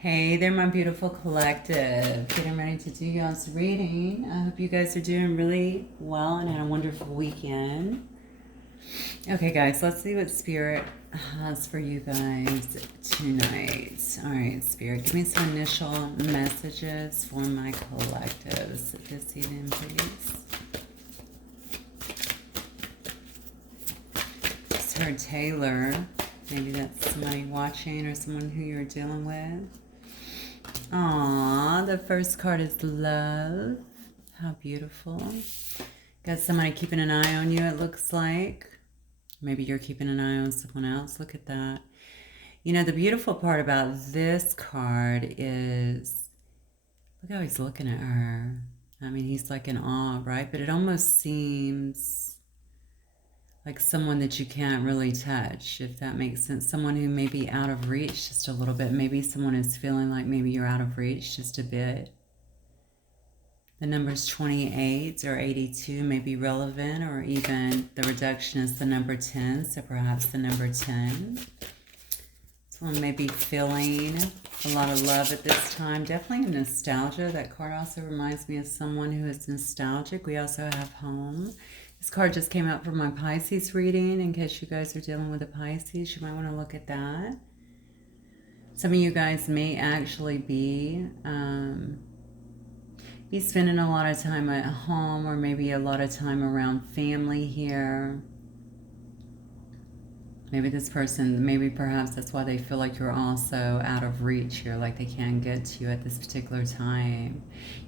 Hey there, my beautiful collective. Getting ready to do y'all's reading. I hope you guys are doing really well and had a wonderful weekend. Okay, guys, let's see what Spirit has for you guys tonight. All right, Spirit, give me some initial messages for my collectives this evening, please. Just heard Taylor. Maybe that's somebody watching or someone who you're dealing with. Aww, the first card is love. How beautiful. Got somebody keeping an eye on you, it looks like. Maybe you're keeping an eye on someone else. Look at that. You know, the beautiful part about this card is, look how he's looking at her. I mean, he's like in awe, right? But it almost seems like someone that you can't really touch, if that makes sense. Someone who may be out of reach just a little bit. Maybe someone is feeling like maybe you're out of reach just a bit. The numbers 28 or 82 may be relevant, or even the reduction is the number 10, so perhaps the number 10. Someone may be feeling a lot of love at this time. Definitely nostalgia. That card also reminds me of someone who is nostalgic. We also have home. This card just came out for my Pisces reading. In case you guys are dealing with a Pisces, you might want to look at that. Some of you guys may actually be spending a lot of time at home, or maybe a lot of time around family here. Maybe this person, maybe perhaps that's why they feel like you're also out of reach here, like they can't get to you at this particular time.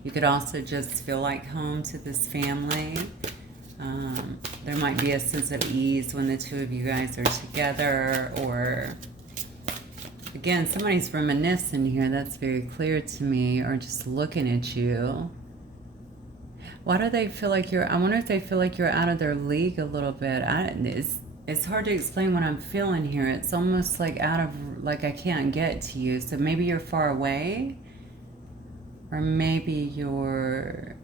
You could also just feel like home to this family. There might be a sense of ease when the two of you guys are together, or again, somebody's reminiscing here. That's very clear to me, or just looking at you. Why do they feel like I wonder if they feel like you're out of their league a little bit. It's hard to explain what I'm feeling here. It's almost like like I can't get to you. So maybe you're far away, or maybe you're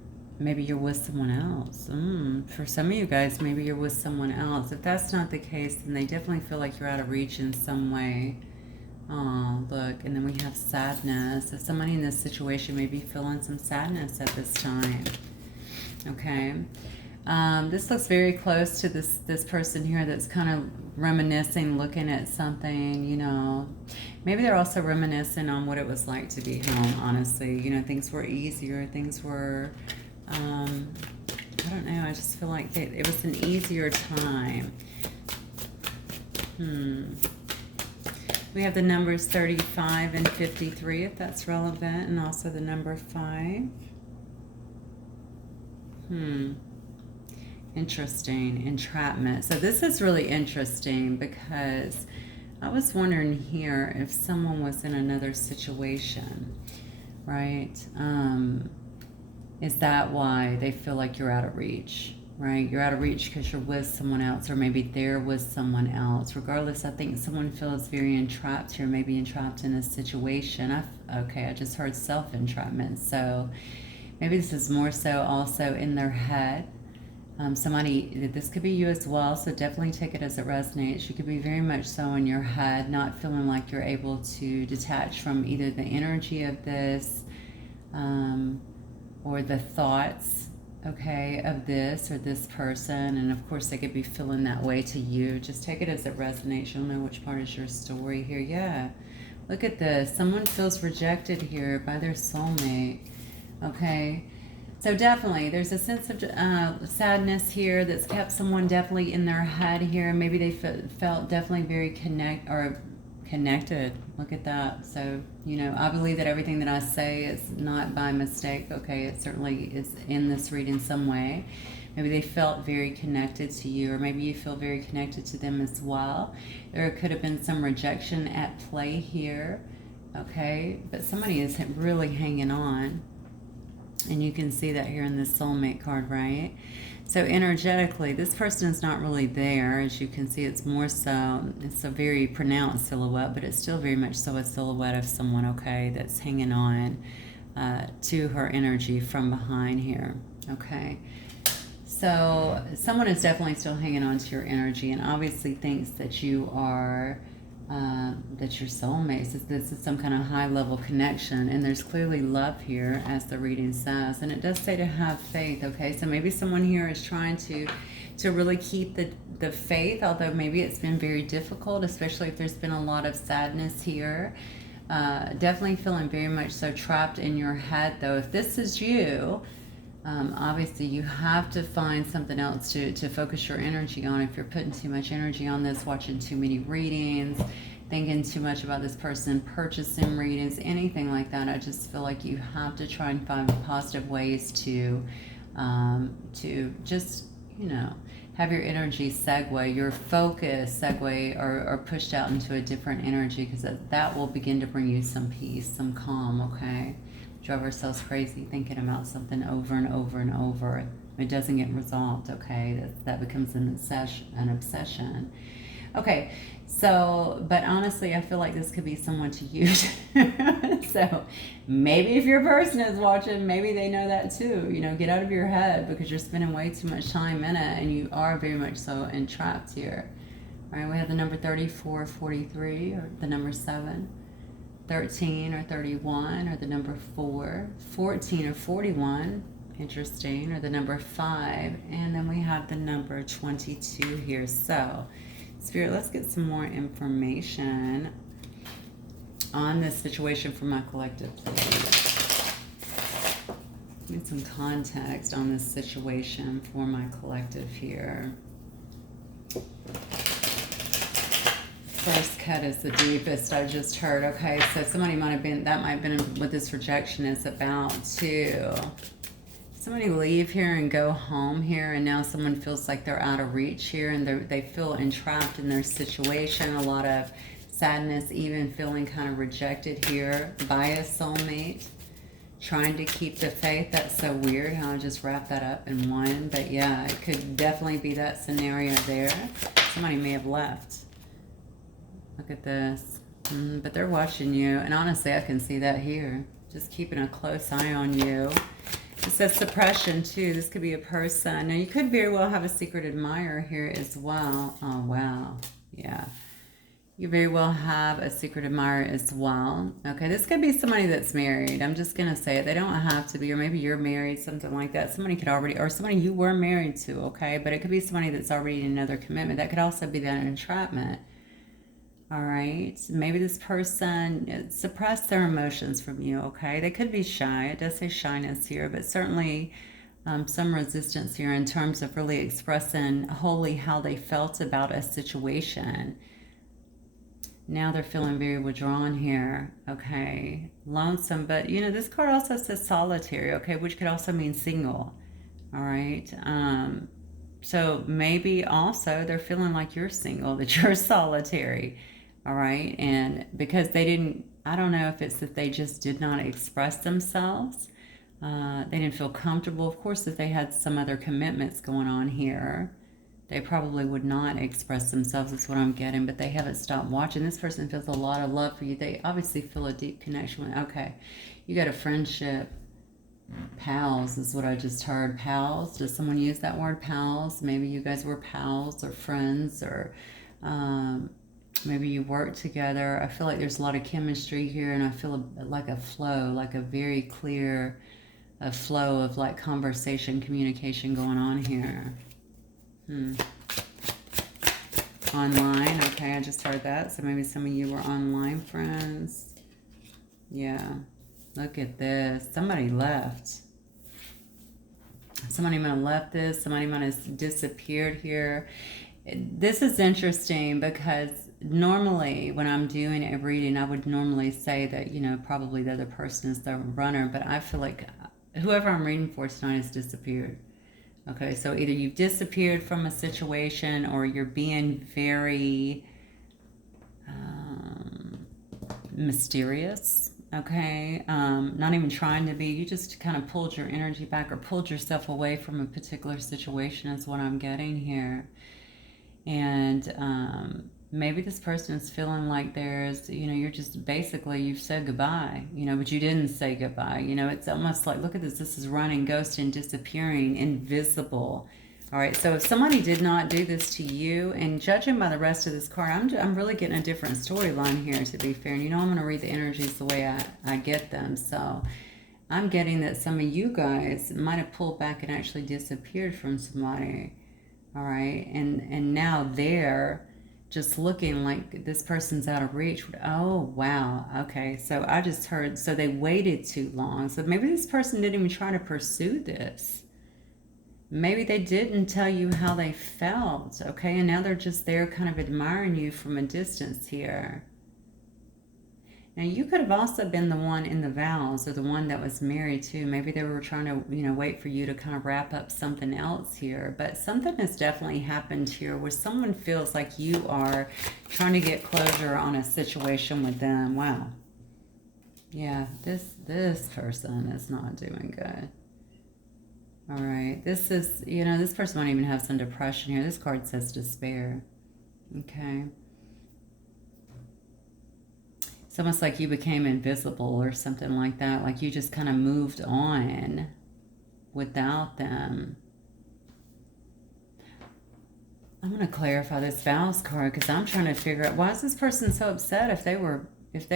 with someone else. For some of you guys, maybe you're with someone else. If that's not the case, then they definitely feel like you're out of reach in some way. Oh, look, and then we have sadness. So somebody in this situation may be feeling some sadness at this time. Okay. This looks very close to this person here that's kind of reminiscing, looking at something, you know. Maybe they're also reminiscing on what it was like to be home, honestly. You know, things were easier, things were... I don't know, I just feel like it was an easier time. We have the numbers 35 and 53, if that's relevant, and also the number 5. Interesting. Entrapment. So this is really interesting because I was wondering here if someone was in another situation, right? Is that why they feel like you're out of reach, right? You're out of reach because you're with someone else, or maybe they're with someone else. Regardless, I think someone feels very entrapped here, maybe entrapped in a situation. I just heard self-entrapment. So maybe this is more so also in their head. This could be you as well, so definitely take it as it resonates. You could be very much so in your head, not feeling like you're able to detach from either the energy of this, or the thoughts, okay, of this or this person. And of course they could be feeling that way to you. Just take it as it resonates. You'll know which part is your story here. Yeah, look at this. Someone feels rejected here by their soulmate. Okay, so definitely there's a sense of sadness here that's kept someone definitely in their head here. Maybe they felt definitely very connected. Look at that. So, you know, I believe that everything that I say is not by mistake. Okay, it certainly is in this reading some way. Maybe they felt very connected to you, or maybe you feel very connected to them as well. There could have been some rejection at play here. Okay, but somebody is really hanging on. And you can see that here in this soulmate card, right? So energetically, this person is not really there. As you can see, it's more so, it's a very pronounced silhouette, but it's still very much so a silhouette of someone, okay, that's hanging on to her energy from behind here, okay? So someone is definitely still hanging on to your energy and obviously thinks that you are that your soulmates. This is some kind of high level connection, and there's clearly love here, as the reading says, and it does say to have faith. Okay, so maybe someone here is trying to really keep the faith, although maybe it's been very difficult, especially if there's been a lot of sadness here. Definitely feeling very much so trapped in your head, though. If this is you, obviously you have to find something else to focus your energy on. If you're putting too much energy on this, watching too many readings, thinking too much about this person, purchasing readings, anything like that, I just feel like you have to try and find positive ways to just, have your energy segue, your focus segue, or pushed out into a different energy, because that will begin to bring you some peace, some calm, okay? Drive ourselves crazy thinking about something over and over and over. It doesn't get resolved, okay? That becomes an obsession. Okay, so, but honestly, I feel like this could be someone to you. So maybe if your person is watching, maybe they know that too. Get out of your head, because you're spending way too much time in it, and you are very much so entrapped here. All right, we have the number 34, 43, or the number 7. 13 or 31, or the number 4, 14 or 41, interesting, or the number 5, and then we have the number 22 here. So, Spirit, let's get some more information on this situation for my collective, please. Need some context on this situation for my collective here. First cut is the deepest, I just heard. Okay, so somebody might have been what this rejection is about too. Somebody leave here and go home here, and now someone feels like they're out of reach here, and they feel entrapped in their situation. A lot of sadness, even feeling kind of rejected here by a soulmate. Trying to keep the faith. That's so weird how I just wrapped that up in one. But yeah, it could definitely be that scenario there. Somebody may have left. Look at this. But they're watching you. And honestly, I can see that here. Just keeping a close eye on you. It says suppression, too. This could be a person. Now, you could very well have a secret admirer here as well. Oh, wow. Yeah. You very well have a secret admirer as well. Okay, this could be somebody that's married. I'm just going to say it. They don't have to be, or maybe you're married, something like that. Somebody could already, or somebody you were married to, okay? But it could be somebody that's already in another commitment. That could also be that entrapment. All right, maybe this person suppressed their emotions from you, okay? They could be shy. It does say shyness here, but certainly some resistance here in terms of really expressing wholly how they felt about a situation. Now they're feeling very withdrawn here, okay? Lonesome, but, this card also says solitary, okay? Which could also mean single, all right? So maybe also they're feeling like you're single, that you're solitary. All right, and because they didn't, I don't know if it's that they just did not express themselves. They didn't feel comfortable. Of course, if they had some other commitments going on here, they probably would not express themselves, is what I'm getting, but they haven't stopped watching. This person feels a lot of love for you. They obviously feel a deep connection with, okay, you got a friendship. Pals is what I just heard. Pals, does someone use that word, pals? Maybe you guys were pals or friends, or maybe you work together. I feel like there's a lot of chemistry here, and I feel like a flow, like a very clear flow of like conversation, communication going on here. Online, okay, I just heard that. So maybe some of you were online friends. Yeah, look at this. Somebody left. Somebody might have left this. Somebody might have disappeared here. This is interesting because normally when I'm doing a reading, I would normally say that, probably the other person is the runner, but I feel like whoever I'm reading for tonight has disappeared. Okay, so either you've disappeared from a situation, or you're being very mysterious, okay? Not even trying to be. You just kind of pulled your energy back, or pulled yourself away from a particular situation is what I'm getting here. And maybe this person is feeling like there's, you're just basically, you've said goodbye, but you didn't say goodbye. It's almost like, look at this. This is running, ghosting, disappearing, invisible. All right, so if somebody did not do this to you, and judging by the rest of this card, I'm really getting a different storyline here, to be fair. And you know I'm going to read the energies the way I get them. So I'm getting that some of you guys might have pulled back and actually disappeared from somebody. All right, and now they're just looking like this person's out of reach. Oh, wow. Okay, so I just heard, so they waited too long. So maybe this person didn't even try to pursue this. Maybe they didn't tell you how they felt, okay? And now they're just there kind of admiring you from a distance here. Now, you could have also been the one in the vows or the one that was married too. Maybe they were trying to, wait for you to kind of wrap up something else here. But something has definitely happened here where someone feels like you are trying to get closure on a situation with them. Wow. Yeah, this person is not doing good. All right, this is, this person might even have some depression here. This card says despair. Okay. It's almost like you became invisible or something like that. Like you just kind of moved on without them. I'm going to clarify this vows card because I'm trying to figure out, why is this person so upset if they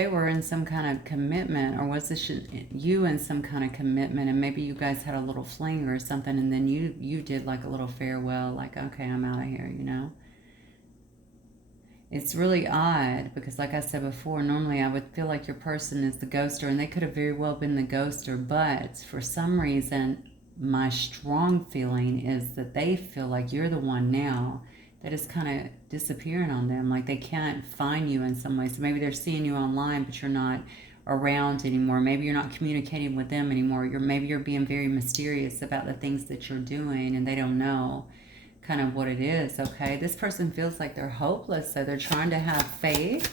were in some kind of commitment, or was this you in some kind of commitment, and maybe you guys had a little fling or something, and then you did like a little farewell, like, okay, I'm out of here, It's really odd because, like I said before, normally I would feel like your person is the ghoster, and they could have very well been the ghoster, but for some reason, my strong feeling is that they feel like you're the one now that is kind of disappearing on them. Like they can't find you in some way. So maybe they're seeing you online, but you're not around anymore. Maybe you're not communicating with them anymore. Maybe you're being very mysterious about the things that you're doing, and they don't know kind of what it is, okay? This person feels like they're hopeless, so they're trying to have faith,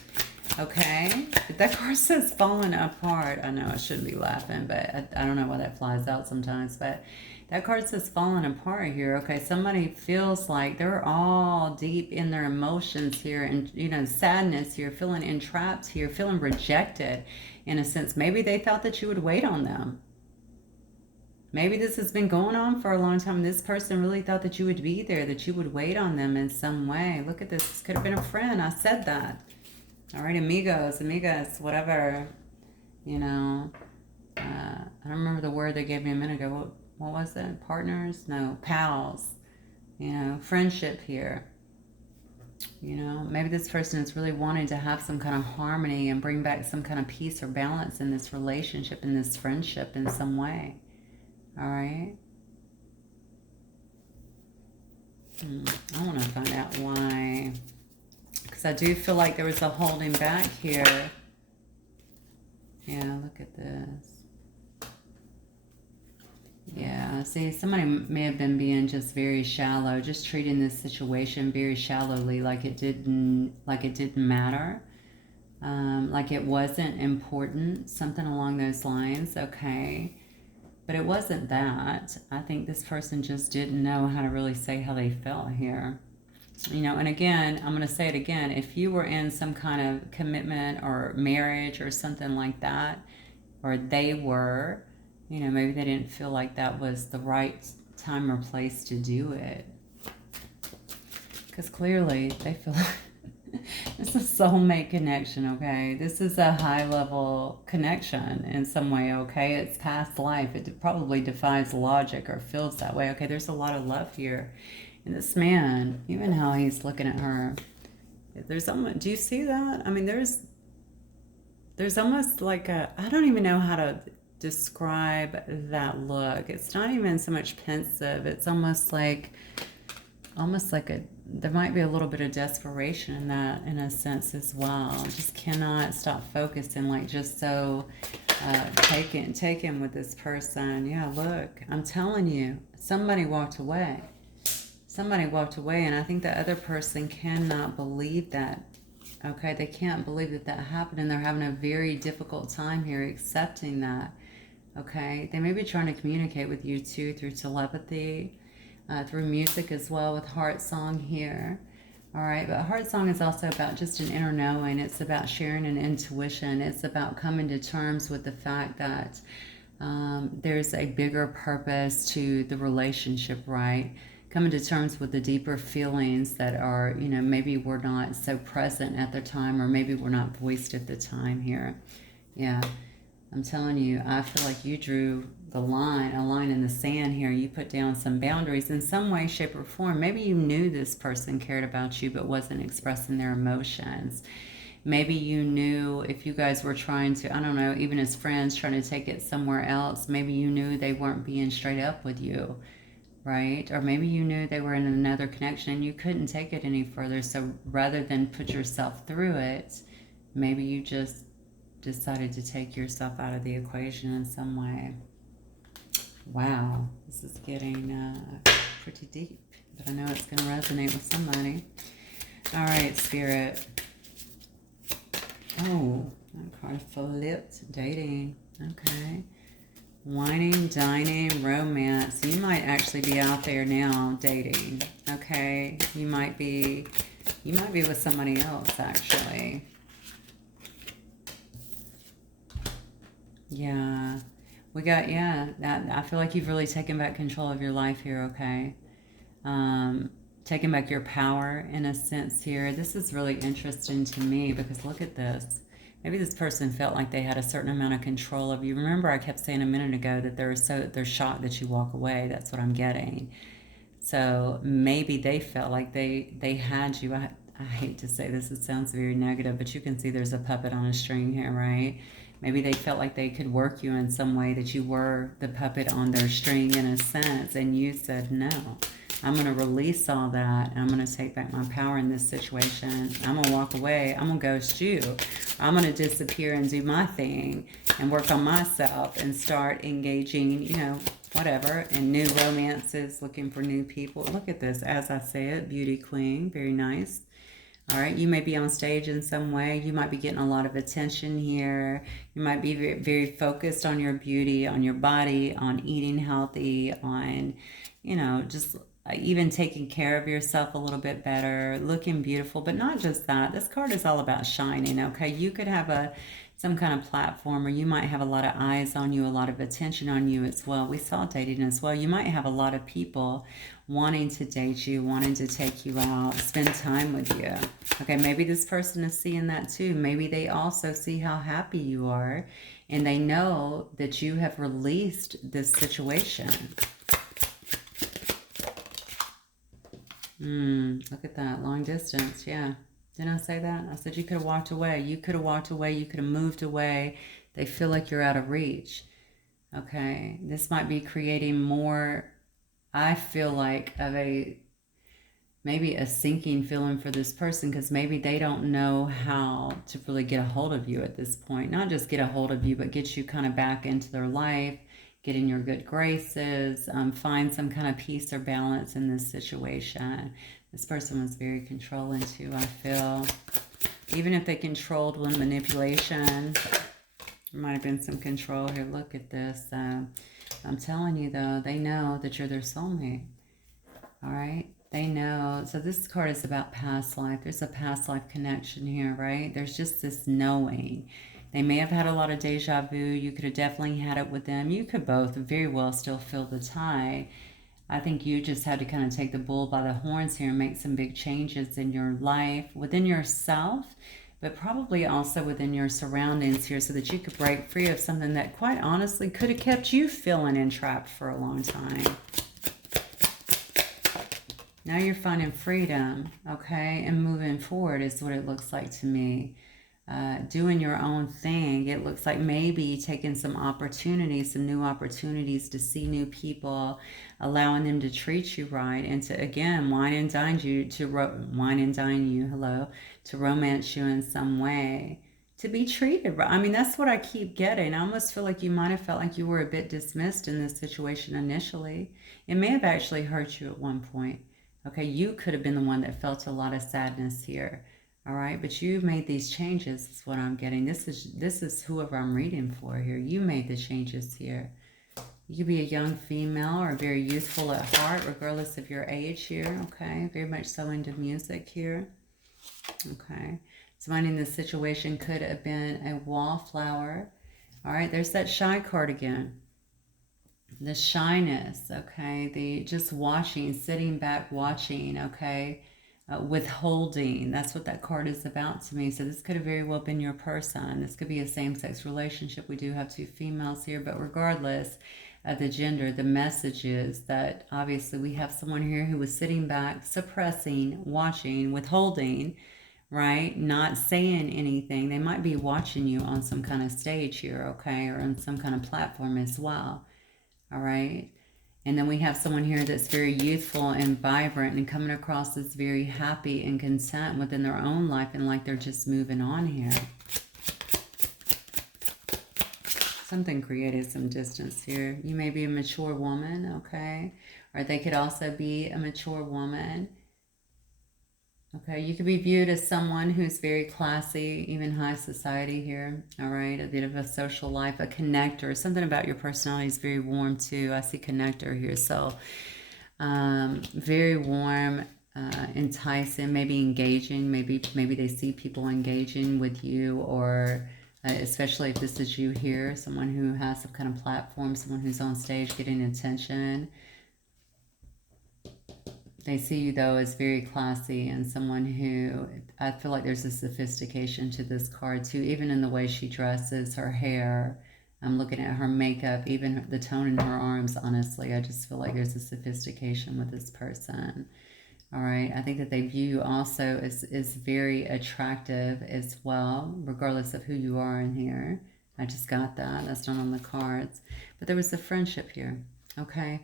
okay? That card says falling apart. I know I shouldn't be laughing, but I don't know why that flies out sometimes, but that card says falling apart here, okay? Somebody feels like they're all deep in their emotions here, and, sadness here, feeling entrapped here, feeling rejected in a sense. Maybe they thought that you would wait on them. Maybe this has been going on for a long time. This person really thought that you would be there, that you would wait on them in some way. Look at this. This could have been a friend. I said that. All right, amigos, amigas, whatever. I don't remember the word they gave me a minute ago. What was it? Partners? No, pals. Friendship here. Maybe this person is really wanting to have some kind of harmony and bring back some kind of peace or balance in this relationship, in this friendship in some way. All right. I want to find out why. Because I do feel like there was a holding back here. Yeah, look at this. Yeah, see, somebody may have been being just very shallow, just treating this situation very shallowly, like it didn't matter. Like it wasn't important, something along those lines, okay. But it wasn't that. I think this person just didn't know how to really say how they felt here. And again, I'm going to say it again. If you were in some kind of commitment or marriage or something like that, or they were, maybe they didn't feel like that was the right time or place to do it. Because clearly they feel like this is soulmate connection, okay? This is a high-level connection in some way, okay? It's past life. It probably defies logic or feels that way, okay? There's a lot of love here. And this man, even how he's looking at her, there's almost, do you see that? I mean, there's almost like I don't even know how to describe that look. It's not even so much pensive. It's almost like there might be a little bit of desperation in that, in a sense as well. Just cannot stop focusing, like just so taken with this person. Yeah, look, I'm telling you, somebody walked away. Somebody walked away, and I think the other person cannot believe that. Okay, they can't believe that happened, and they're having a very difficult time here accepting that. Okay, they may be trying to communicate with you too through telepathy. Through music as well, with heart song here. All right, but heart song is also about just an inner knowing. It's about sharing an intuition. It's about coming to terms with the fact that there's a bigger purpose to the relationship, right? coming to terms with the deeper feelings that are, you know, maybe were not so present at the time, or maybe were not voiced at the time here. Yeah, I'm telling you, I feel like you drew a line in the sand here. You put down some boundaries in some way, shape, or form. Maybe you knew this person cared about you but wasn't expressing their emotions. Maybe you knew if you guys were trying to, I don't know, even as friends trying to take it somewhere else, maybe you knew they weren't being straight up with you, right? Or maybe you knew they were in another connection and you couldn't take it any further. So rather than put yourself through it, maybe you just decided to take yourself out of the equation in some way. Wow, this is getting pretty deep, but I know it's going to resonate with somebody. All right, Spirit. Oh, that card flipped. Dating. Okay. Whining, dining, romance. You might actually be out there now dating. Okay. You might be with somebody else actually. Yeah. We got, yeah, that, I feel like you've really taken back control of your life here, okay? Taking back your power in a sense here. This is really interesting to me because look at this. Maybe this person felt like they had a certain amount of control of you. Remember, I kept saying a minute ago that they're shocked that you walk away. That's what I'm getting. So maybe they felt like they had you. I hate to say this, it sounds very negative, but you can see there's a puppet on a string here, right? Maybe they felt like they could work you in some way, that you were the puppet on their string in a sense, and you said, no, I'm going to release all that, and I'm going to take back my power in this situation. I'm going to walk away. I'm going to ghost you. I'm going to disappear and do my thing and work on myself and start engaging, you know, whatever, in new romances, looking for new people. Look at this. As I said, beauty queen. Very nice. All right, you may be on stage in some way. You might be getting a lot of attention here. You might be very, very focused on your beauty, on your body, on eating healthy, on, you know, just even taking care of yourself a little bit better, looking beautiful. But not just that. This card is all about shining, okay? You could have some kind of platform, or you might have a lot of eyes on you, a lot of attention on you as well. We saw dating as well. You might have a lot of people wanting to date you, wanting to take you out, spend time with you. Okay, maybe this person is seeing that too. Maybe they also see how happy you are, and they know that you have released this situation. Look at that, long distance, yeah. Didn't I say that? I said you could have walked away. You could have walked away. You could have moved away. They feel like you're out of reach. Okay, this might be creating more, I feel like, of maybe a sinking feeling for this person, because maybe they don't know how to really get a hold of you at this point. Not just get a hold of you, but get you kind of back into their life, get in your good graces, find some kind of peace or balance in this situation. This person was very controlling too, I feel. Even if they controlled with manipulation, there might have been some control here. Look at this. I'm telling you, though, they know that you're their soulmate. All right? They know. So this card is about past life. There's a past life connection here, right? There's just this knowing. They may have had a lot of deja vu. You could have definitely had it with them. You could both very well still feel the tie. I think you just had to kind of take the bull by the horns here and make some big changes in your life, within yourself, but probably also within your surroundings here, so that you could break free of something that quite honestly could have kept you feeling entrapped for a long time. Now you're finding freedom, okay, and moving forward is what it looks like to me. Doing your own thing. It looks like maybe taking some opportunities, some new opportunities to see new people, allowing them to treat you right, and to, again, wine and dine you, to romance you in some way, to be treated right. I mean, that's what I keep getting. I almost feel like you might have felt like you were a bit dismissed in this situation initially. It may have actually hurt you at one point. Okay, you could have been the one that felt a lot of sadness here. All right, but you made these changes, is what I'm getting. This is whoever I'm reading for here. You made the changes here. You could be a young female or very youthful at heart, regardless of your age here, okay? Very much so into music here, okay? Somebody in this situation could have been a wallflower. All right, there's that shy card again. The shyness, okay? The just watching, sitting back, watching, okay? Withholding. That's what that card is about to me. So this could have very well been your person. This could be a same-sex relationship. We do have two females here, but regardless of the gender, the message is that obviously we have someone here who was sitting back, suppressing, watching, withholding, right? Not saying anything. They might be watching you on some kind of stage here, okay? Or on some kind of platform as well, all right? And then we have someone here that's very youthful and vibrant and coming across as very happy and content within their own life and like they're just moving on here. Something created some distance here. You may be a mature woman, okay? Or they could also be a mature woman. Okay, you could be viewed as someone who's very classy, even high society here, all right? A bit of a social life, a connector. Something about your personality is very warm too. I see connector here, so very warm, enticing, maybe engaging. Maybe they see people engaging with you, or especially if this is you here, someone who has some kind of platform, someone who's on stage getting attention. They see you, though, as very classy and someone who, I feel like there's a sophistication to this card, too, even in the way she dresses, her hair. I'm looking at her makeup, even the tone in her arms, honestly. I just feel like there's a sophistication with this person. All right. I think that they view you also as very attractive as well, regardless of who you are in here. I just got that. That's not on the cards. But there was a friendship here. Okay.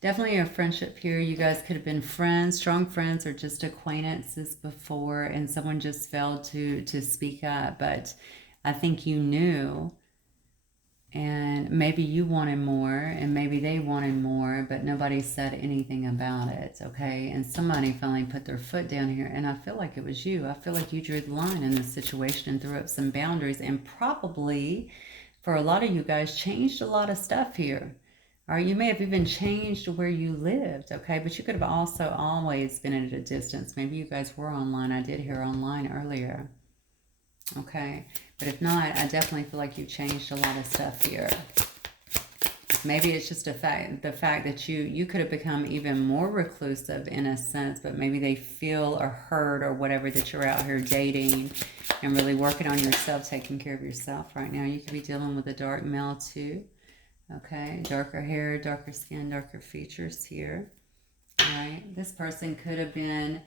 Definitely a friendship here. You guys could have been friends, strong friends, or just acquaintances before, and someone just failed to speak up. But I think you knew, and maybe you wanted more, and maybe they wanted more, but nobody said anything about it, okay? And somebody finally put their foot down here, and I feel like it was you. I feel like you drew the line in this situation and threw up some boundaries, and probably, for a lot of you guys, changed a lot of stuff here. Or you may have even changed where you lived, okay? But you could have also always been at a distance. Maybe you guys were online. I did hear online earlier, okay? But if not, I definitely feel like you changed a lot of stuff here. Maybe it's just the fact that you could have become even more reclusive in a sense, but maybe they feel or heard or whatever that you're out here dating and really working on yourself, taking care of yourself right now. You could be dealing with a dark male too. Okay, darker hair, darker skin, darker features here. All right, this person could have been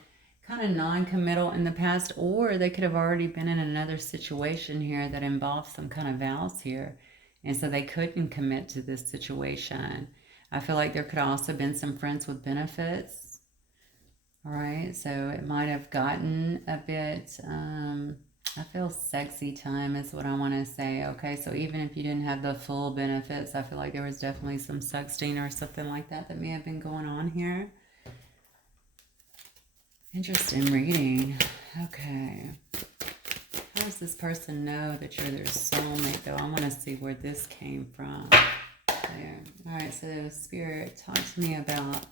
kind of non-committal in the past, or they could have already been in another situation here that involves some kind of vows here. And so they couldn't commit to this situation. I feel like there could have also been some friends with benefits. All right, so it might have gotten a bit... I feel sexy time is what I want to say, okay? So even if you didn't have the full benefits, I feel like there was definitely some sexting or something like that may have been going on here. Interesting reading. Okay. How does this person know that you're their soulmate, though? I want to see where this came from. There. All right, so Spirit, talk to me about...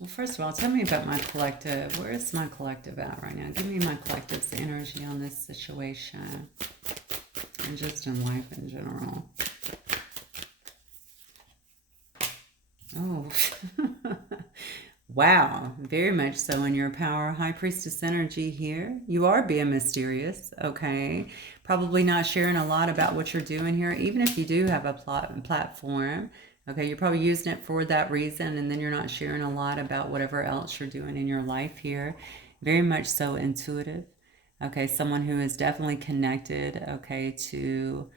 Well, first of all, tell me about my collective. Where is my collective at right now? Give me my collective's energy on this situation. And just in life in general. Oh. Wow. Very much so in your power. High Priestess energy here. You are being mysterious, okay? Probably not sharing a lot about what you're doing here. Even if you do have a platform. Okay, you're probably using it for that reason, and then you're not sharing a lot about whatever else you're doing in your life here. Very much so intuitive. Okay, someone who is definitely connected, okay, to,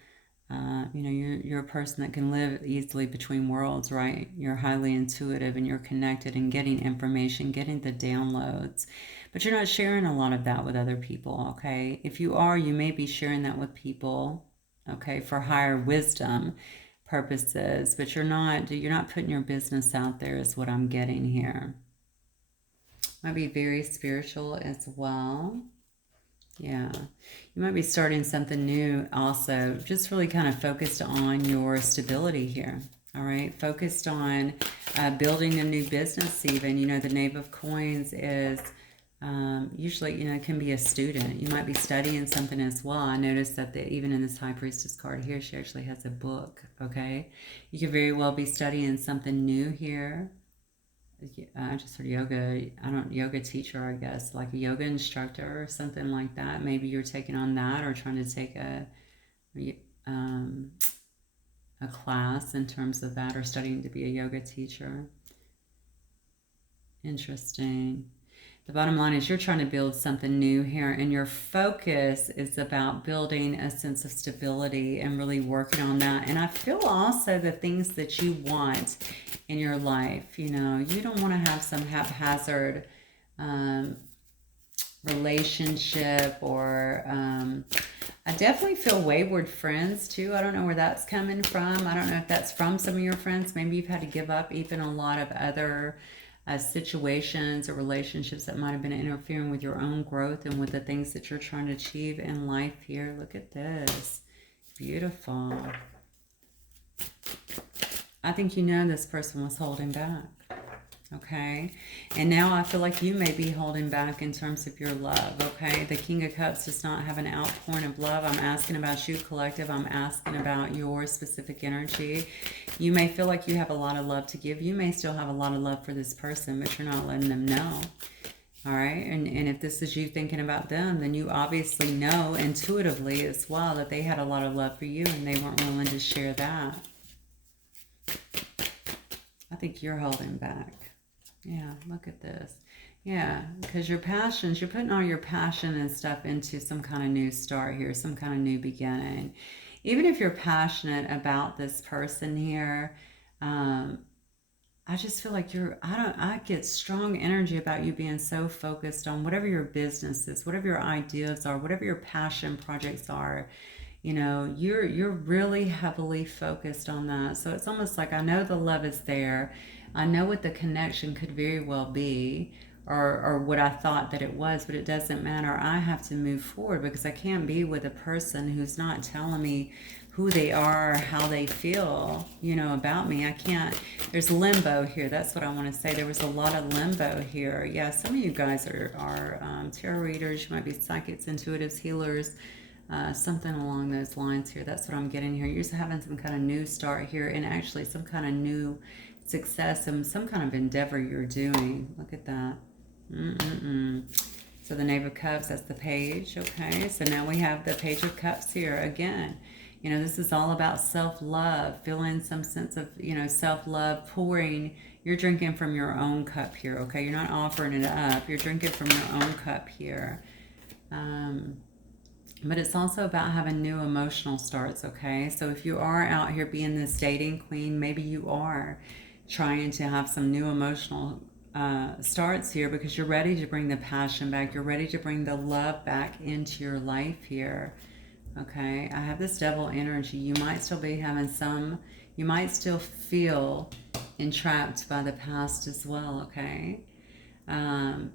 you're a person that can live easily between worlds, right? You're highly intuitive and you're connected and getting information, getting the downloads. But you're not sharing a lot of that with other people, okay? If you are, you may be sharing that with people, okay, for higher wisdom purposes, but you're not putting your business out there is what I'm getting here. Might be very spiritual as well. Yeah, you might be starting something new also, just really kind of focused on your stability here. All right, focused on building a new business even. You know, the Knave of Coins is Usually, it can be a student. You might be studying something as well. I noticed that even in this High Priestess card here, she actually has a book, okay? You could very well be studying something new here. I just heard yoga. Yoga teacher, I guess, like a yoga instructor or something like that. Maybe you're taking on that or trying to take um, a class in terms of that, or studying to be a yoga teacher. Interesting. The bottom line is you're trying to build something new here, and your focus is about building a sense of stability and really working on that. And I feel also the things that you want in your life. You don't want to have some haphazard relationship, or I definitely feel wayward friends too. I don't know where that's coming from. I don't know if that's from some of your friends. Maybe you've had to give up even a lot of other situations or relationships that might have been interfering with your own growth and with the things that you're trying to achieve in life here. Look at this. Beautiful. I think this person was holding back. Okay, and now I feel like you may be holding back in terms of your love. Okay, the King of Cups does not have an outpouring of love. I'm asking about you, collective. I'm asking about your specific energy. You may feel like you have a lot of love to give. You may still have a lot of love for this person, but you're not letting them know. All right, and if this is you thinking about them, then you obviously know intuitively as well that they had a lot of love for you and they weren't willing to share that. I think you're holding back. Yeah, look at this. Yeah, because your passions, you're putting all your passion and stuff into some kind of new start here, some kind of new beginning. Even if you're passionate about this person here, I just feel like I get strong energy about you being so focused on whatever your business is, whatever your ideas are, whatever your passion projects are. You're really heavily focused on that. So it's almost like I know the love is there. I know what the connection could very well be, or what I thought that it was, but it doesn't matter. I have to move forward because I can't be with a person who's not telling me who they are, how they feel, about me. I can't. There's limbo here. That's what I want to say. There was a lot of limbo here. Yeah, some of you guys are tarot readers. You might be psychics, intuitives, healers. Something along those lines here. That's what I'm getting here. You're just having some kind of new start here, and actually some kind of new success and some kind of endeavor you're doing. Look at that. So the Knave of Cups, that's the page. Okay, so now we have the Page of Cups here again. This is all about self-love, feeling some sense of, self-love, pouring. You're drinking from your own cup here, okay? You're not offering it up. You're drinking from your own cup here. But it's also about having new emotional starts, okay? So if you are out here being this dating queen, maybe you are trying to have some new emotional starts here because you're ready to bring the passion back. You're ready to bring the love back into your life here, okay? I have this Devil energy. You might still be having you might still feel entrapped by the past as well, okay?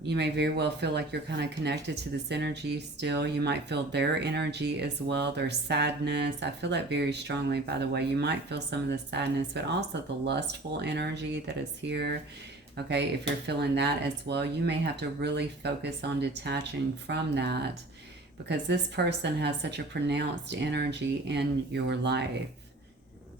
You may very well feel like you're kind of connected to this energy still. You might feel their energy as well, their sadness. I feel that very strongly, by the way. You might feel some of the sadness, but also the lustful energy that is here. Okay, if you're feeling that as well, you may have to really focus on detaching from that because this person has such a pronounced energy in your life.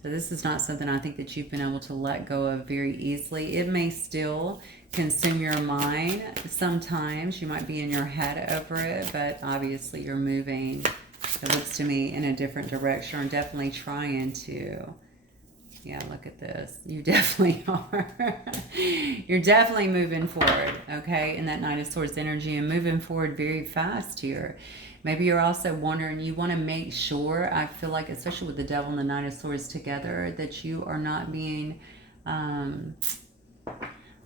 So this is not something I think that you've been able to let go of very easily. It may still consume your mind sometimes. You might be in your head over it, but obviously you're moving, it looks to me, in a different direction, or definitely trying to. Yeah, look at this. You definitely are. You're definitely moving forward, okay, in that Knight of Swords energy, and moving forward very fast here. Maybe you're also wondering, you want to make sure, I feel like, especially with the Devil and the Knight of Swords together, that you are not being,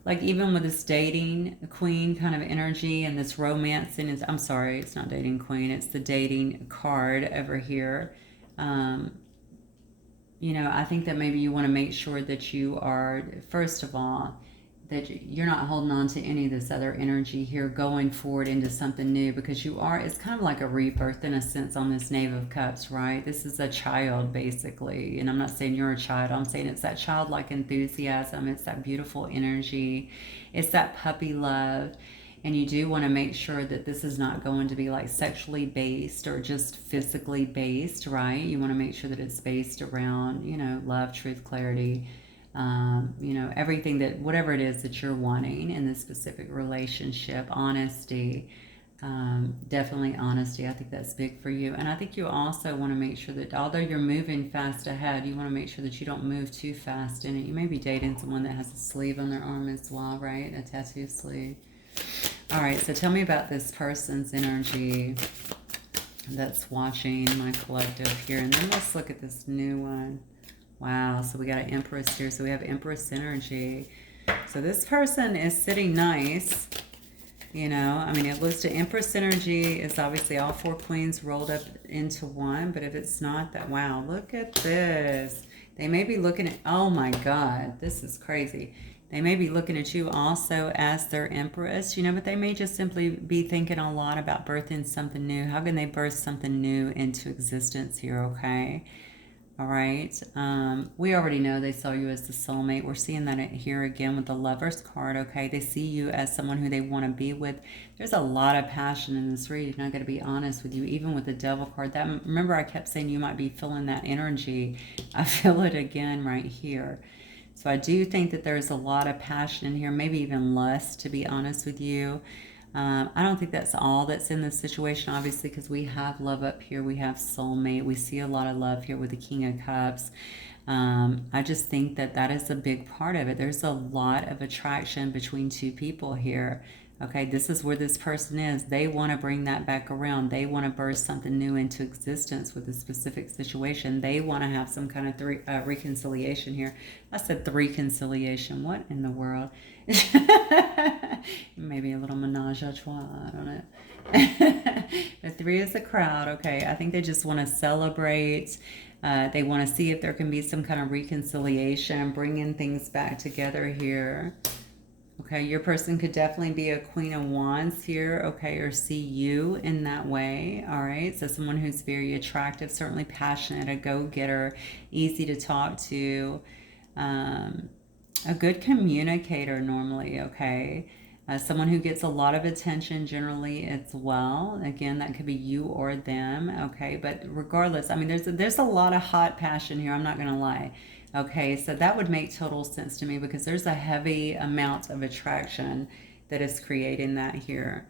like even with this dating queen kind of energy and this romance, and I'm sorry, it's not dating queen, it's the dating card over here. I think that maybe you want to make sure that you are, first of all, that you're not holding on to any of this other energy here going forward into something new, because it's kind of like a rebirth in a sense on this Knave of Cups, right? This is a child basically, and I'm not saying you're a child, I'm saying it's that childlike enthusiasm, it's that beautiful energy, it's that puppy love. And you do want to make sure that this is not going to be like sexually based or just physically based, right? You want to make sure that it's based around, you know, love, truth, clarity, you know, everything that, whatever it is that you're wanting in this specific relationship, honesty, definitely honesty. I think that's big for you. And I think you also want to make sure that although you're moving fast ahead, you want to make sure that you don't move too fast in it. You may be dating someone that has a sleeve on their arm as well, right? A tattoo sleeve. All right, so tell me about this person's energy that's watching my collective here. And then let's look at this new one. Wow, so we got an Empress here. So we have Empress energy. So this person is sitting nice. You know, I mean, it looks to Empress energy is obviously all 4 queens rolled up into one. But if it's not that, wow, look at this. They may be looking at, oh my God, this is crazy. They may be looking at you also as their Empress, you know, but they may just simply be thinking a lot about birthing something new. How can they birth something new into existence here, okay? All right. We already know they saw you as the soulmate. We're seeing that here again with the Lover's card, okay? They see you as someone who they want to be with. There's a lot of passion in this reading. I got to be honest with you, even with the Devil card. That, remember, I kept saying you might be feeling that energy. I feel it again right here. So I do think that there's a lot of passion in here, maybe even lust, to be honest with you. I don't think that's all that's in this situation, obviously, because we have love up here. We have soulmate. We see a lot of love here with the King of Cups. I just think that that is a big part of it. There's a lot of attraction between two people here. Okay, this is where this person is. They want to bring that back around. They want to birth something new into existence with a specific situation. They want to have some kind of reconciliation here. I said reconciliation. What in the world? Maybe a little menage a trois. I don't know. But 3 is a crowd. Okay, I think they just want to celebrate. They want to see if there can be some kind of reconciliation, bringing things back together here. Okay, your person could definitely be a Queen of Wands here, okay, or see you in that way, all right? So someone who's very attractive, certainly passionate, a go-getter, easy to talk to, a good communicator normally, okay? Someone who gets a lot of attention generally as well. Again, that could be you or them, okay? But regardless, I mean, there's a lot of hot passion here, I'm not going to lie. Okay, so that would make total sense to me because there's a heavy amount of attraction that is creating that here.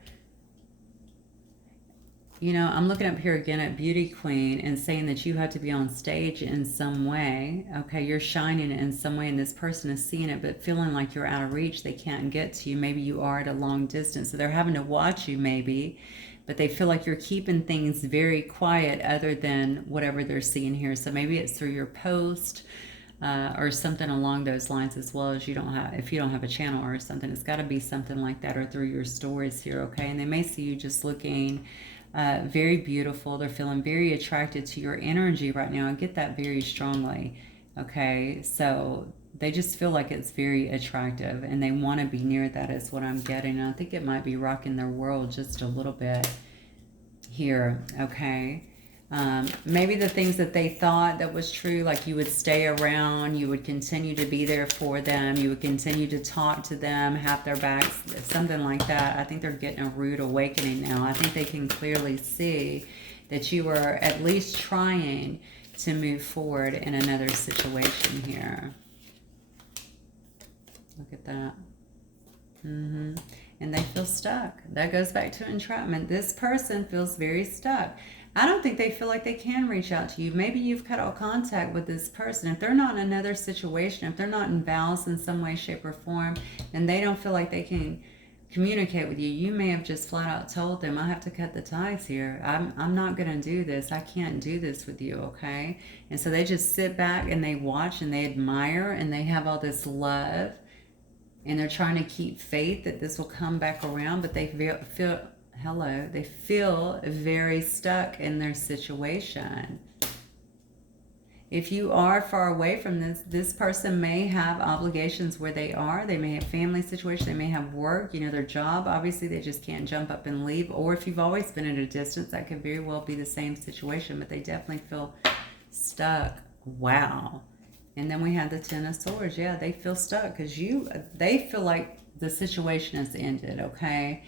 You know, I'm looking up here again at Beauty Queen and saying that you have to be on stage in some way. Okay, you're shining in some way and this person is seeing it but feeling like you're out of reach. They can't get to you. Maybe you are at a long distance. So they're having to watch you maybe, but they feel like you're keeping things very quiet other than whatever they're seeing here. So maybe it's through your post, or something along those lines, as well as if you don't have a channel or something, it's got to be something like that, or through your stories here, okay? And they may see you just looking very beautiful. They're feeling very attracted to your energy right now. I get that very strongly, okay? So they just feel like it's very attractive and they want to be near that is what I'm getting. And I think it might be rocking their world just a little bit here, okay? Maybe the things that they thought that was true, like you would stay around, you would continue to be there for them, you would continue to talk to them, have their backs, something like that. I think they're getting a rude awakening now. I think they can clearly see that you are at least trying to move forward in another situation here. Look at that. And they feel stuck. That goes back to entrapment. This person feels very stuck. I don't think they feel like they can reach out to you. Maybe you've cut all contact with this person. If they're not in another situation, if they're not in vows in some way, shape, or form, and they don't feel like they can communicate with you, you may have just flat out told them, I have to cut the ties here. I'm not going to do this. I can't do this with you, okay? And so they just sit back and they watch and they admire and they have all this love and they're trying to keep faith that this will come back around, but they they feel very stuck in their situation. If you are far away from this person may have obligations where they are. They may have family situations. They may have work, you know, their job. Obviously, they just can't jump up and leave. Or if you've always been at a distance, that could very well be the same situation, but they definitely feel stuck. Wow. And then we have the Ten of Swords. Yeah, they feel stuck because they feel like the situation has ended, okay?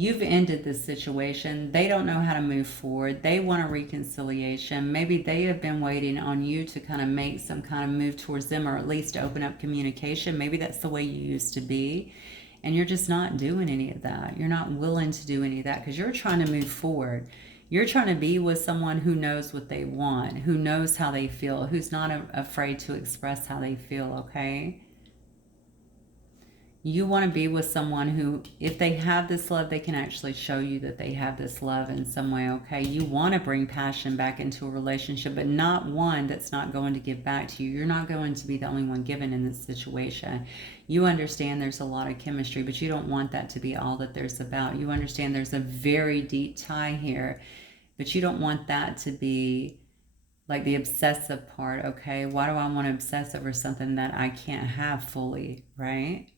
You've ended this situation. They don't know how to move forward. They want a reconciliation. Maybe they have been waiting on you to kind of make some kind of move towards them, or at least open up communication. Maybe that's the way you used to be. And you're just not doing any of that. You're not willing to do any of that because you're trying to move forward. You're trying to be with someone who knows what they want, who knows how they feel, who's not afraid to express how they feel, okay? You want to be with someone who, if they have this love, they can actually show you that they have this love in some way, okay? You want to bring passion back into a relationship, but not one that's not going to give back to you. You're not going to be the only one given in this situation. You understand there's a lot of chemistry, but you don't want that to be all that there's about. You understand there's a very deep tie here, but you don't want that to be like the obsessive part, okay? Why do I want to obsess over something that I can't have fully, right?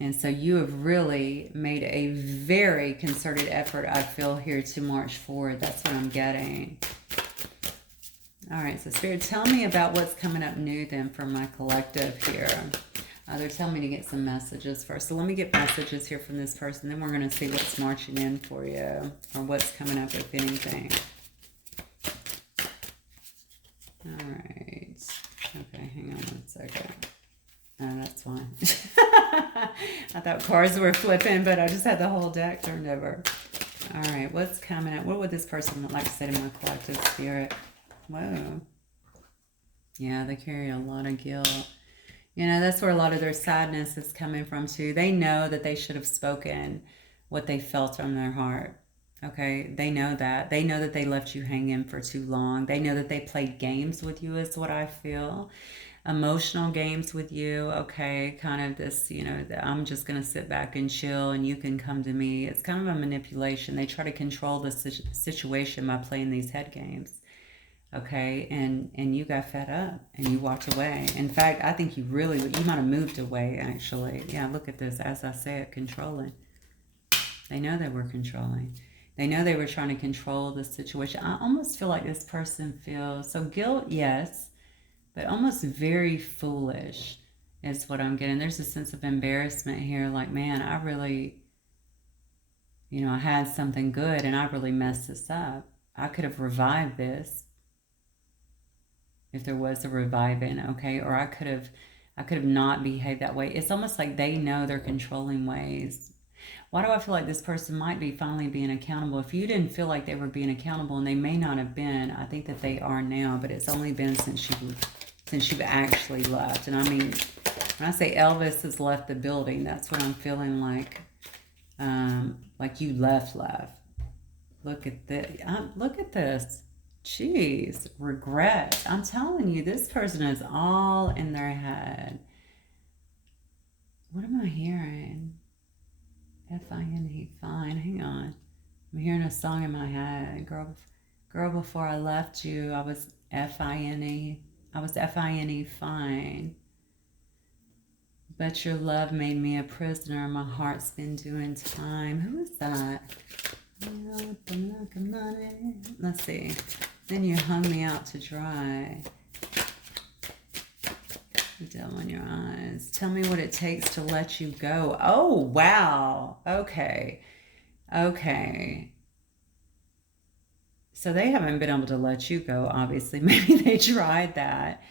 And so you have really made a very concerted effort, I feel, here to march forward. That's what I'm getting. All right, so Spirit, tell me about what's coming up new then for my collective here. They're telling me to get some messages first. So let me get messages here from this person. Then we're going to see what's marching in for you, or what's coming up, if anything. All right. Okay, hang on one second. Oh, that's fine. I thought cards were flipping, but I just had the whole deck turned over. All right, what's coming up? What would this person like to say to my collective spirit? Whoa. Yeah, they carry a lot of guilt. You know, that's where a lot of their sadness is coming from, too. They know that they should have spoken what they felt from their heart. Okay, they know that. They know that they left you hanging for too long. They know that they played games with you, is what I feel. Emotional games with you, okay, kind of this, you know, I'm just going to sit back and chill and you can come to me. It's kind of a manipulation. They try to control the situation by playing these head games, okay, and you got fed up and you walked away. In fact, I think you might have moved away, actually. Yeah, look at this, as I said, controlling. They know they were controlling. They know they were trying to control the situation. I almost feel like this person feels, so guilt, yes, but almost very foolish is what I'm getting. There's a sense of embarrassment here. Like, man, I really, you know, I had something good and I really messed this up. I could have revived this if there was a reviving, okay? Or I could have not behaved that way. It's almost like they know their controlling ways. Why do I feel like this person might be finally being accountable? If you didn't feel like they were being accountable, and they may not have been, I think that they are now, but it's only been since you've actually left. And I mean, when I say Elvis has left the building, that's what I'm feeling like you left. Look at this. Look at this. Jeez, regret. I'm telling you, this person is all in their head. What am I hearing? F-I-N-E, fine. Hang on. I'm hearing a song in my head. Girl, before I left you, I was F-I-N-E. I was F-I-N-E, fine. But your love made me a prisoner. My heart's been doing time. Who is that? Let's see. Then you hung me out to dry. Devil in your eyes. Tell me what it takes to let you go. Oh, wow. Okay. So they haven't been able to let you go, obviously. Maybe they tried that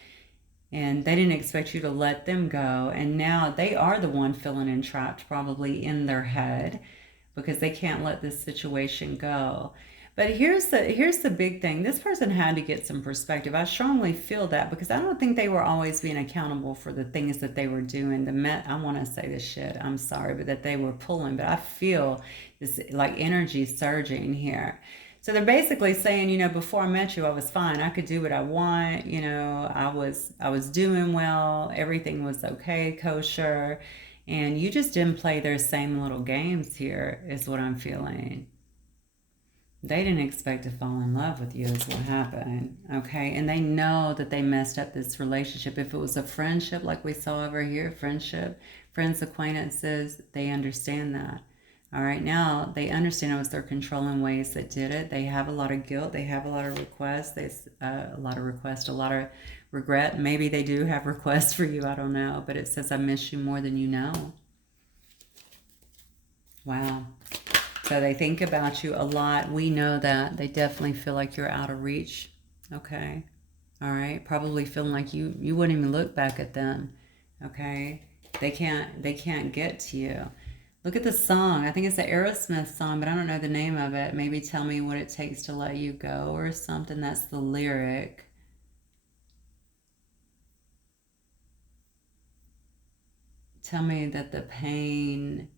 and they didn't expect you to let them go. And now they are the one feeling entrapped, probably in their head, because they can't let this situation go. But here's the big thing. This person had to get some perspective. I strongly feel that, because I don't think they were always being accountable for the things that they were doing. I want to say this shit, I'm sorry, but that they were pulling. But I feel this like energy surging here. So they're basically saying, you know, before I met you, I was fine. I could do what I want. You know, I was doing well. Everything was okay, kosher. And you just didn't play their same little games here, is what I'm feeling. They didn't expect to fall in love with you is what happened, okay? And they know that they messed up this relationship. If it was a friendship like we saw over here, friends, acquaintances, they understand that. All right, now they understand it was their controlling ways that did it. They have a lot of guilt. They have a lot of requests. A lot of regret. Maybe they do have requests for you. I don't know. But it says, I miss you more than you know. Wow. So they think about you a lot. We know that. They definitely feel like you're out of reach. Okay. All right. Probably feeling like you wouldn't even look back at them. Okay. They can't get to you. Look at the song. I think it's the Aerosmith song, but I don't know the name of it. Maybe tell me what it takes to let you go or something. That's the lyric. Tell me that the pain,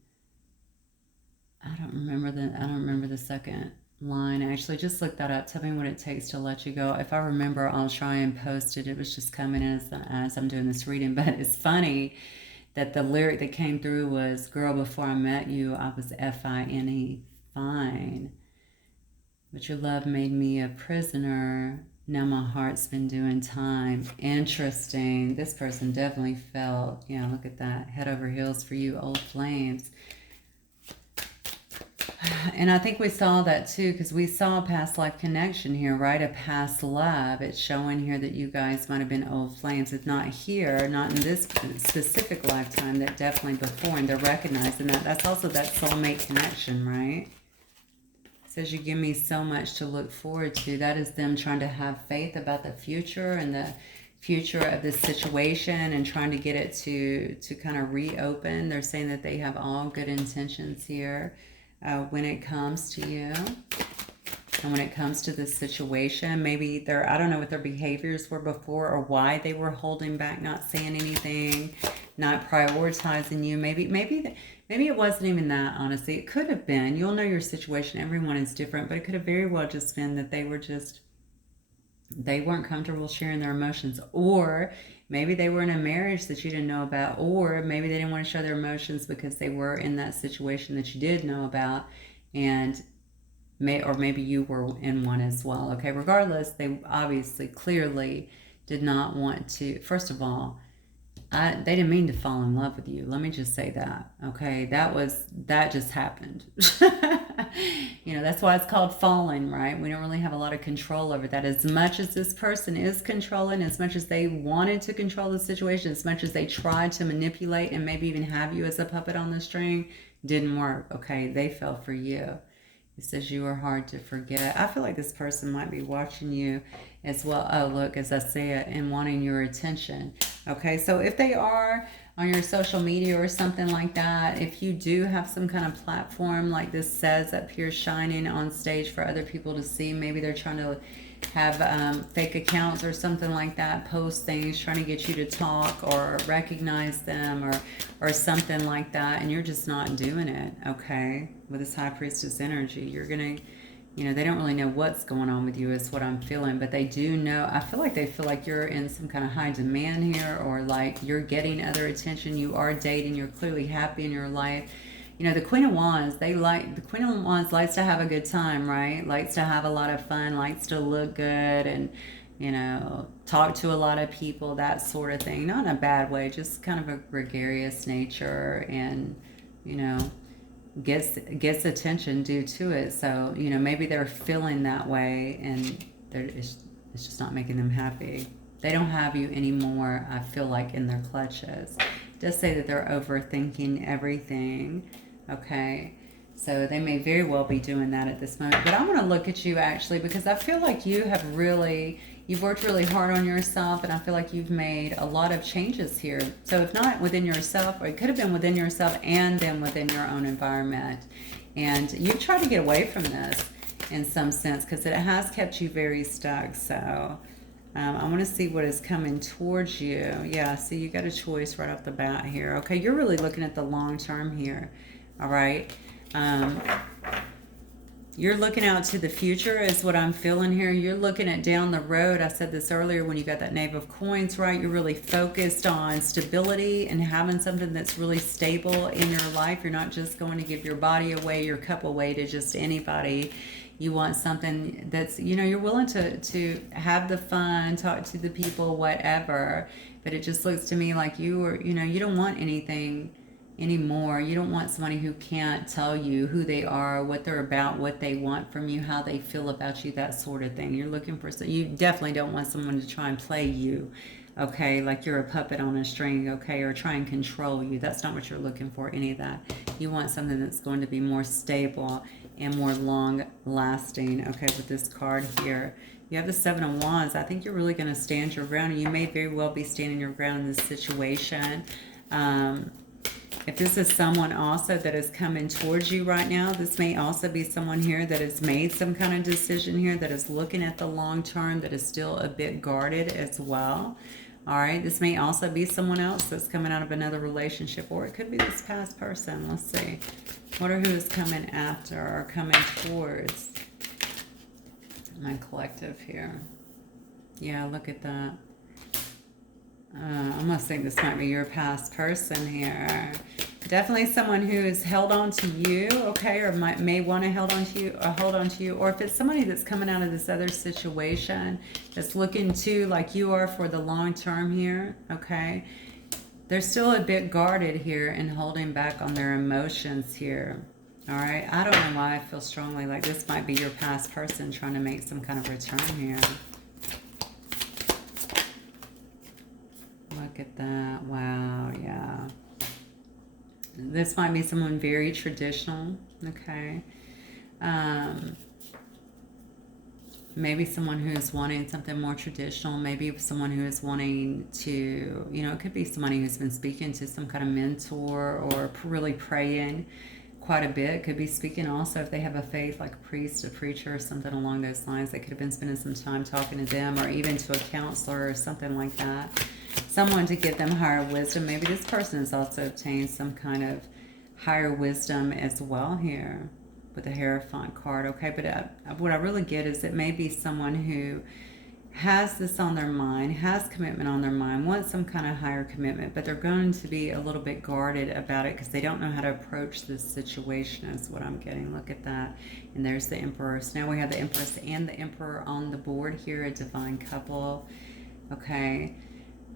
I don't remember the second line. Actually, just look that up. Tell me what it takes to let you go. If I remember, I'll try and post it. It was just coming as I'm doing this reading, but it's funny that the lyric that came through was, "Girl, before I met you, I was fine, fine. But your love made me a prisoner. Now my heart's been doing time." Interesting. This person definitely felt, yeah, look at that. Head over heels for you, old flames. And I think we saw that too, because we saw a past life connection here, right? A past love. It's showing here that you guys might have been old flames. If not here, not in this specific lifetime, that definitely before, and they're recognizing that. That's also that soulmate connection, right? It says you give me so much to look forward to. That is them trying to have faith about the future and the future of this situation and trying to get it to kind of reopen. They're saying that they have all good intentions here. When it comes to you and when it comes to this situation, maybe I don't know what their behaviors were before or why they were holding back, not saying anything, not prioritizing you. Maybe it wasn't even that, honestly. It could have been. You'll know your situation. Everyone is different, but it could have very well just been that they weren't comfortable sharing their emotions, or maybe they were in a marriage that you didn't know about, or maybe they didn't want to show their emotions because they were in that situation that you did know about, and maybe you were in one as well. Okay, regardless, they obviously clearly did not want to. First of all, they didn't mean to fall in love with you. Let me just say that. Okay, that just happened. That's why it's called falling, right? We don't really have a lot of control over that. As much as this person is controlling, as much as they wanted to control the situation, as much as they tried to manipulate and maybe even have you as a puppet on the string, didn't work. Okay, they fell for you. It says you are hard to forget. I feel like this person might be watching you as well. Oh, look, as I say it, and wanting your attention. Okay, so if they are on your social media or something like that, if you do have some kind of platform like this says up here, shining on stage for other people to see, maybe they're trying to have fake accounts or something like that, post things, trying to get you to talk or recognize them or something like that, and you're just not doing it, okay? With this high priestess energy, you're gonna, they don't really know what's going on with you is what I'm feeling, but they do know. I feel like they feel like you're in some kind of high demand here, or like you're getting other attention, you are dating, you're clearly happy in your life. The Queen of Wands, the Queen of Wands likes to have a good time, right? Likes to have a lot of fun, likes to look good and, talk to a lot of people, that sort of thing. Not in a bad way, just kind of a gregarious nature and, gets attention due to it. So, maybe they're feeling that way and it's just not making them happy. They don't have you anymore, I feel like, in their clutches. It does say that they're overthinking everything. Okay, so they may very well be doing that at this moment. But I want to look at you actually, because I feel like you've worked really hard on yourself, and I feel like you've made a lot of changes here. So if not within yourself, or it could have been within yourself and then within your own environment. And you've tried to get away from this in some sense because it has kept you very stuck. So I want to see what is coming towards you. Yeah, see, you got a choice right off the bat here. Okay, you're really looking at the long term here. All right. You're looking out to the future is what I'm feeling here. You're looking at down the road. I said this earlier when you got that Knave of Coins, right? You're really focused on stability and having something that's really stable in your life. You're not just going to give your body away, your cup away to just anybody. You want something that's, you're willing to have the fun, talk to the people, whatever. But it just looks to me like you don't want anything anymore. You don't want somebody who can't tell you who they are, what they're about, what they want from you, how they feel about you, that sort of thing. You're looking for, you definitely don't want someone to try and play you okay? Like you're a puppet on a string, okay? Or try and control you. That's not what you're looking for, any of that. You want something that's going to be more stable and more long lasting, okay, with this card here. You have the Seven of Wands. I think you're really going to stand your ground, and you may very well be standing your ground in this situation. If this is someone also that is coming towards you right now, this may also be someone here that has made some kind of decision here, that is looking at the long term, that is still a bit guarded as well. All right, this may also be someone else that's coming out of another relationship, or it could be this past person. Let's see. What are who is coming after or coming towards my collective here? Yeah, look at that. I almost think this might be your past person here. Definitely someone who has held on to you, okay, or may want to hold on to you, or if it's somebody that's coming out of this other situation that's looking to like you are for the long term here, okay, they're still a bit guarded here and holding back on their emotions here. All right, I don't know why I feel strongly like this might be your past person trying to make some kind of return here. Look at that. Wow, yeah. This might be someone very traditional, okay? Maybe someone who is wanting something more traditional. Maybe someone who is wanting to, you know, it could be somebody who's been speaking to some kind of mentor or really praying quite a bit. Could be speaking also if they have a faith, like a priest, a preacher, or something along those lines. They could have been spending some time talking to them, or even to a counselor or something like that. Someone to give them higher wisdom. Maybe this person has also obtained some kind of higher wisdom as well here with the Hierophant card, okay? But what I really get is it may be someone who has this on their mind, has commitment on their mind, wants some kind of higher commitment, but they're going to be a little bit guarded about it because they don't know how to approach this situation is what I'm getting. Look at that. And there's the Emperor. So now we have the Empress and the Emperor on the board here, a divine couple, okay?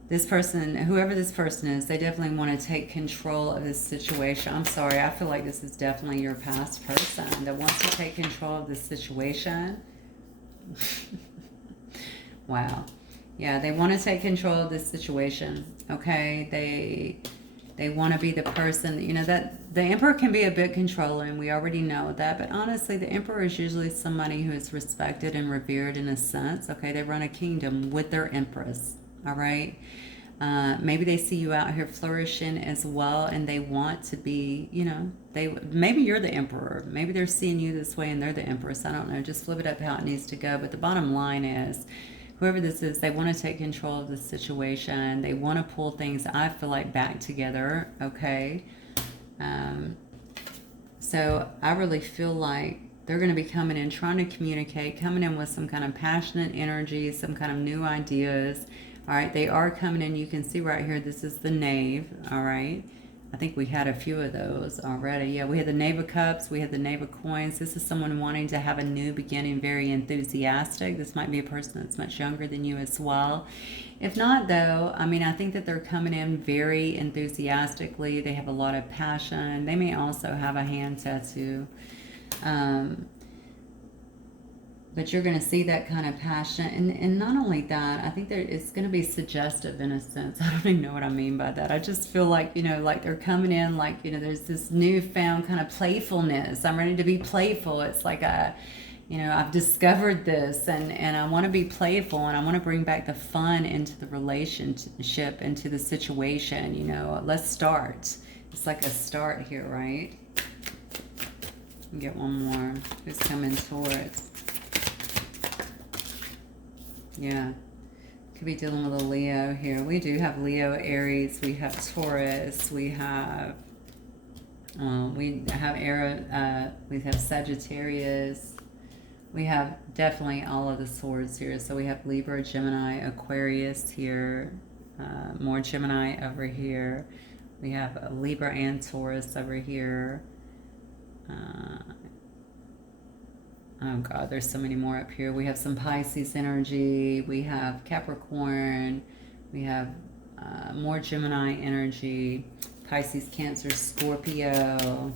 This person, whoever this person is, they definitely want to take control of this situation. I'm sorry, I feel like this is definitely your past person that wants to take control of this situation. Wow. Yeah, they want to take control of this situation, okay? They want to be the person, you know, that the Emperor can be a bit controlling. We already know that. But honestly, the Emperor is usually somebody who is respected and revered in a sense, okay? They run a kingdom with their Empress. All right. Maybe they see you out here flourishing as well, and they want to be, you know, maybe you're the Emperor. Maybe they're seeing you this way and they're the Empress. I don't know. Just flip it up how it needs to go. But the bottom line is, whoever this is, they want to take control of the situation. They want to pull things, I feel like, back together. Okay. So I really feel like they're going to be coming in, trying to communicate, coming in with some kind of passionate energy, some kind of new ideas. All right, they are coming in. You can see right here, this is the Knave. All right, I think we had a few of those already. Yeah, we had the Knave of Cups. We had the Knave of Coins. This is someone wanting to have a new beginning, very enthusiastic. This might be a person that's much younger than you as well. If not, though, I mean, I think that they're coming in very enthusiastically. They have a lot of passion. They may also have a hand tattoo. But you're going to see that kind of passion. And not only that, I think that it's going to be suggestive in a sense. I don't even know what I mean by that. I just feel like, you know, like they're coming in like, you know, there's this newfound kind of playfulness. I'm ready to be playful. It's like you know, I've discovered this and I want to be playful and I want to bring back the fun into the relationship, into the situation, you know. Let's start. It's like a start here, right? Get one more. Who's coming towards? Yeah, could be dealing with a Leo here. We do have Leo, Aries, we have Taurus, we have we have Sagittarius, we have definitely all of the swords here. So we have Libra, Gemini, Aquarius here, more Gemini over here. We have Libra and Taurus over here. Oh God, there's so many more up here. We have some Pisces energy. We have Capricorn. We have more Gemini energy. Pisces, Cancer, Scorpio.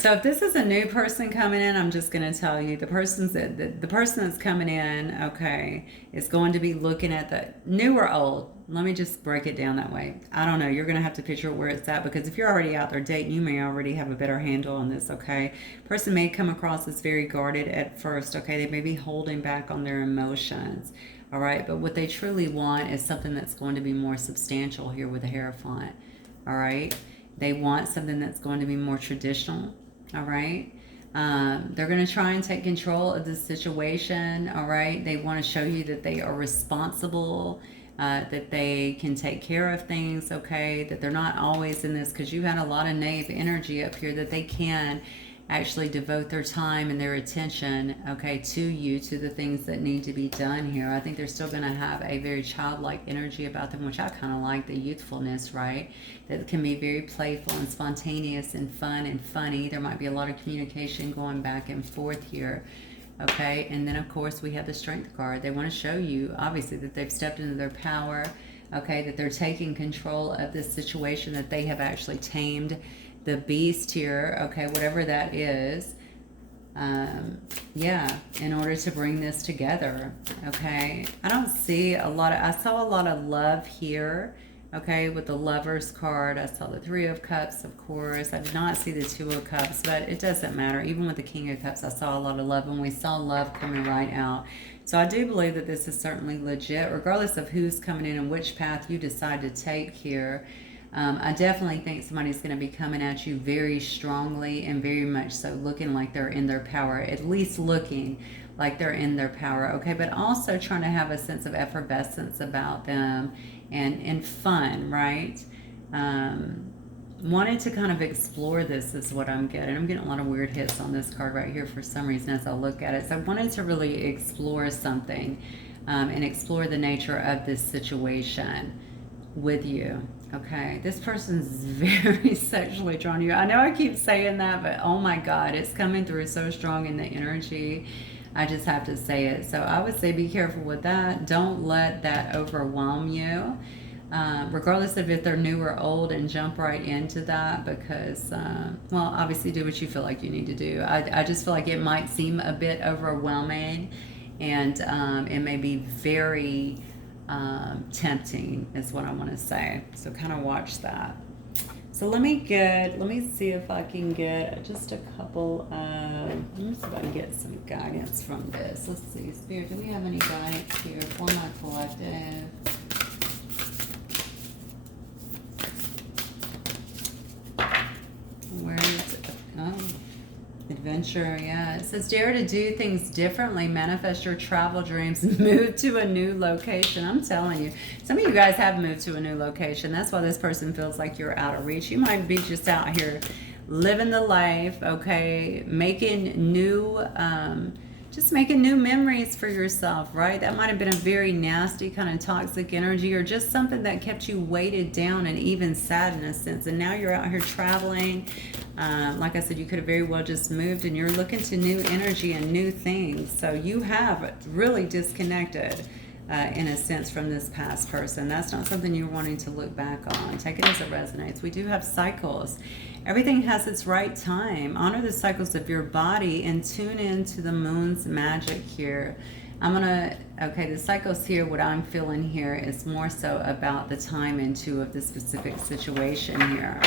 So if this is a new person coming in, I'm just going to tell you the the person that's coming in, okay, is going to be looking at the new or old. Let me just break it down that way. I don't know. You're going to have to picture where it's at, because if you're already out there dating, you may already have a better handle on this, okay? Person may come across as very guarded at first, okay? They may be holding back on their emotions, all right? But what they truly want is something that's going to be more substantial here with the Hierophant, all right? They want something that's going to be more traditional. All right. They're going to try and take control of the situation. All right. They want to show you that they are responsible, that they can take care of things. Okay. That they're not always in this, because you had a lot of negative energy up here, that they can actually devote their time and their attention, okay, to you, to the things that need to be done here. I think they're still going to have a very childlike energy about them, which I kind of like, the youthfulness, right? That can be very playful and spontaneous and fun and funny. There might be a lot of communication going back and forth here. Okay, and then of course we have the Strength card. They want to show you, obviously, that they've stepped into their power, okay, that they're taking control of this situation, that they have actually tamed the beast here, okay, whatever that is, yeah, in order to bring this together, okay. I don't see a lot of, I saw a lot of love here, okay, with the Lovers card. I saw the Three of Cups, of course. I did not see the Two of Cups, but it doesn't matter. Even with the King of Cups, I saw a lot of love, and we saw love coming right out. So I do believe that this is certainly legit, regardless of who's coming in and which path you decide to take here. I definitely think somebody's going to be coming at you very strongly, and very much so looking like they're in their power, at least looking like they're in their power, okay, but also trying to have a sense of effervescence about them, and fun, right? Wanted to kind of explore this is what I'm getting. I'm getting a lot of weird hits on this card right here for some reason as I look at it. So I wanted to really explore something, and explore the nature of this situation with you. Okay, this person's very sexually drawn to you. I know I keep saying that, but oh my God, it's coming through so strong in the energy. I just have to say it. So I would say be careful with that. Don't let that overwhelm you, regardless of if they're new or old, and jump right into that, because, well, obviously do what you feel like you need to do. I just feel like it might seem a bit overwhelming, and it may be very tempting is what I want to say. So kind of watch that. So let me see if I can get just a couple of, let me see if I can get some guidance from this. Let's see, Spirit, do we have any guidance here for my collective? Where is it? Oh, adventure, yeah. It says dare to do things differently, manifest your travel dreams, move to a new location. I'm telling you, some of you guys have moved to a new location. That's why this person feels like you're out of reach. You might be just out here living the life, okay, making new, just making new memories for yourself, right? That might have been a very nasty kind of toxic energy, or just something that kept you weighted down and even sad in a sense. And now you're out here traveling. Like I said, you could have very well just moved, and you're looking to new energy and new things. So you have really disconnected, in a sense, from this past person. That's not something you're wanting to look back on. Take it as it resonates. We do have cycles. Everything has its right time. Honor the cycles of your body and tune into the moon's magic here. Okay, the cycles here, what I'm feeling here is more so about the time into of the specific situation here.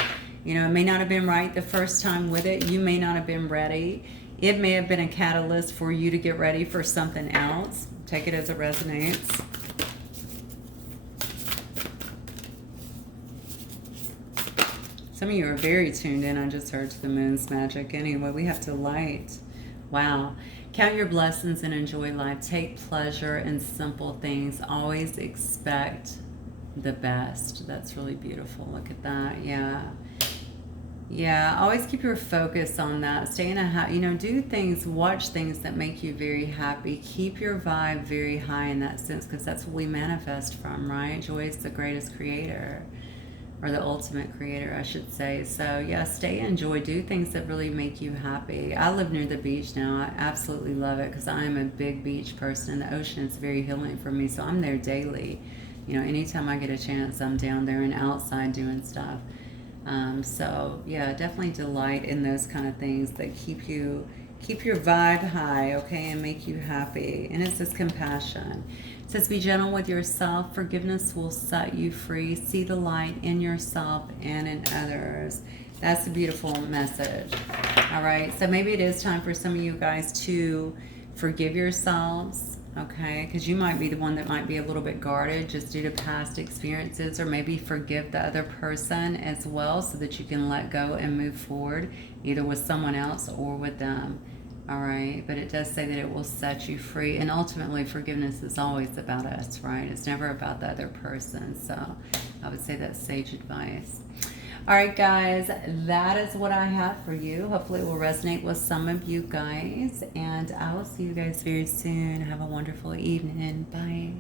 You know, it may not have been right the first time with it. You may not have been ready. It may have been a catalyst for you to get ready for something else. Take it as it resonates. Some of you are very tuned in. I just heard to the moon's magic. Anyway, we have to light. Wow. Count your blessings and enjoy life. Take pleasure in simple things. Always expect the best. That's really beautiful. Look at that. Yeah. Yeah, always keep your focus on that. Stay in do things, watch things that make you very happy. Keep your vibe very high in that sense, because that's what we manifest from, right? Joy is the greatest creator, or the ultimate creator, I should say. So yeah, stay in joy. Do things that really make you happy. I live near the beach now. I absolutely love it, because I am a big beach person. The ocean is very healing for me, so I'm there daily. You know, anytime I get a chance, I'm down there and outside doing stuff. So yeah, definitely delight in those kind of things that keep your vibe high, okay, and make you happy. And it's this compassion. It says, be gentle with yourself. Forgiveness will set you free. See the light in yourself and in others. That's a beautiful message. All right. So maybe it is time for some of you guys to forgive yourselves, okay? Because you might be the one that might be a little bit guarded just due to past experiences, or maybe forgive the other person as well so that you can let go and move forward, either with someone else or with them. All right, but it does say that it will set you free, and ultimately forgiveness is always about us, right? It's never about the other person. So I would say that's sage advice. All right, guys, that is what I have for you. Hopefully it will resonate with some of you guys, and I will see you guys very soon. Have a wonderful evening. Bye.